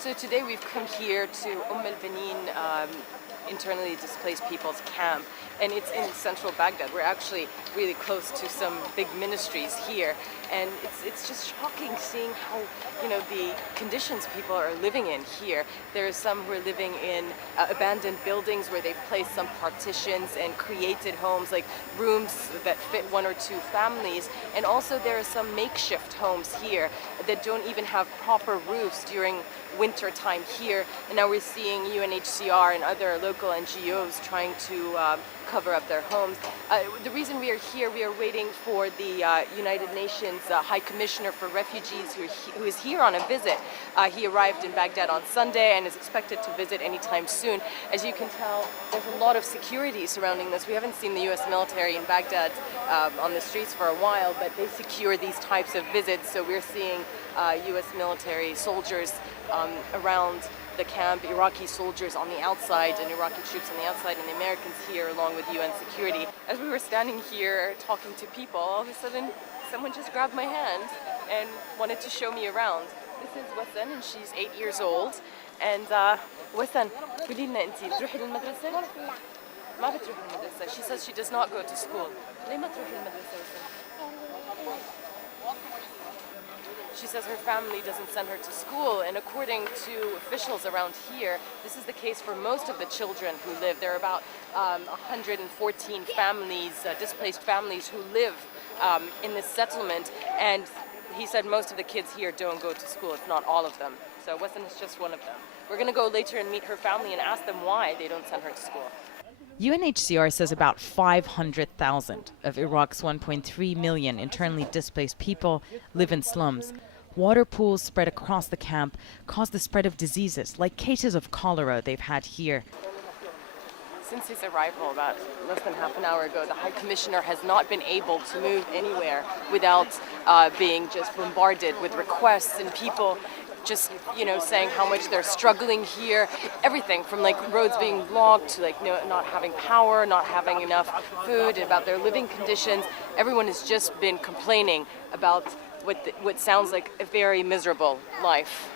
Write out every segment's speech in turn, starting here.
So today we've come here to Al-Banin, internally displaced people's camp, and it's in central Baghdad. We're actually really close to some big ministries here, and it's just shocking seeing how, the conditions people are living in here. There are some who are living in abandoned buildings where they've placed some partitions and created homes, like rooms that fit one or two families, and also there are some makeshift homes here that don't even have proper roofs during winter time here. And now we're seeing UNHCR and other local NGOs trying to cover up their homes. The reason we are here, we are waiting for the United Nations High Commissioner for Refugees who is here on a visit. He arrived in Baghdad on Sunday and is expected to visit anytime soon. As you can tell, there's a lot of security surrounding this. We haven't seen the US military in Baghdad on the streets for a while, but they secure these types of visits. So we're seeing US military soldiers around the camp, Iraqi soldiers on the outside and Iraqi troops on the outside, and the Americans here along with UN security. As we were standing here talking to people, all of a sudden someone just grabbed my hand and wanted to show me around. This is Wasan, and she's 8 years old. And Wasan, قولي لنا انتي بتروحي للمدرسة؟ ما بتروحي للمدرسة. She says she does not go to school. ليه ما تروحي للمدرسة وسان؟ She says her family doesn't send her to school, and according to officials around here, this is the case for most of the children who live. There are about 114 families, displaced families, who live in this settlement, and he said most of the kids here don't go to school, if not all of them. So Wasan is just one of them. We're going to go later and meet her family and ask them why they don't send her to school. UNHCR says about 500,000 of Iraq's 1.3 million internally displaced people live in slums. Water pools spread across the camp cause the spread of diseases like cases of cholera they've had here. Since his arrival about less than half an hour ago, the High Commissioner has not been able to move anywhere without being just bombarded with requests and people just, saying how much they're struggling here. Everything from roads being blocked to not having power, not having enough food, about their living conditions. Everyone has just been complaining about what sounds like a very miserable life.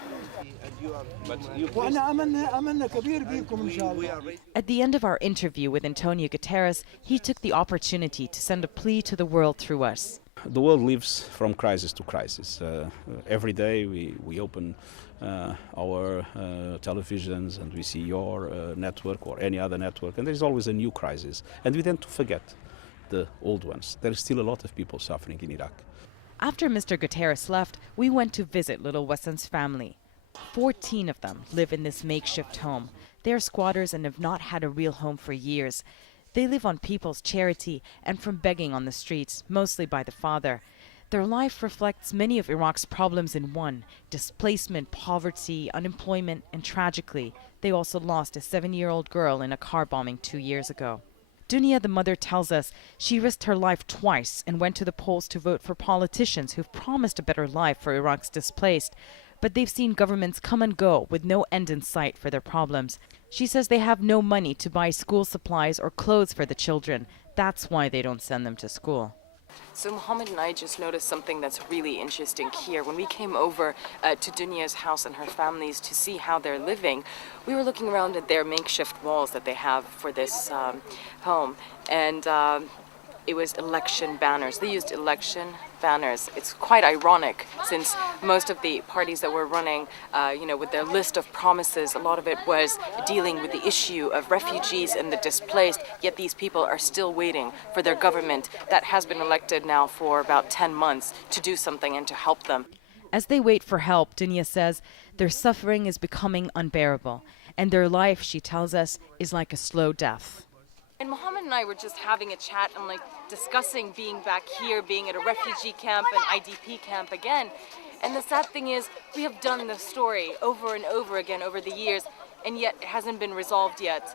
At the end of our interview with Antonio Guterres, he took the opportunity to send a plea to the world through us. The world lives from crisis to crisis. Every day we open our televisions and we see your network or any other network, and there's always a new crisis. And we tend to forget the old ones. There is still a lot of people suffering in Iraq. After Mr. Guterres left, we went to visit little Wasan's family. 14 of them live in this makeshift home. They're squatters and have not had a real home for years. They live on people's charity and from begging on the streets, mostly by the father. Their life reflects many of Iraq's problems in one: displacement, poverty, unemployment, and tragically, they also lost a 7-year-old girl in a car bombing 2 years ago. Dunia, the mother, tells us she risked her life twice and went to the polls to vote for politicians who've promised a better life for Iraq's displaced. But they've seen governments come and go with no end in sight for their problems. She says they have no money to buy school supplies or clothes for the children. That's why they don't send them to school. So Mohammed and I just noticed something that's really interesting here. When we came over to Dunia's house and her family's to see how they're living, we were looking around at their makeshift walls that they have for this home. And it was election banners. They used election banners. It's quite ironic since most of the parties that were running, with their list of promises, a lot of it was dealing with the issue of refugees and the displaced, yet these people are still waiting for their government that has been elected now for about 10 months to do something and to help them. As they wait for help, Dunia says their suffering is becoming unbearable, and their life, she tells us, is like a slow death. And Mohammed and I were just having a chat and discussing being back here, being at a refugee camp, an IDP camp again. And the sad thing is, we have done this story over and over again over the years, and yet it hasn't been resolved yet.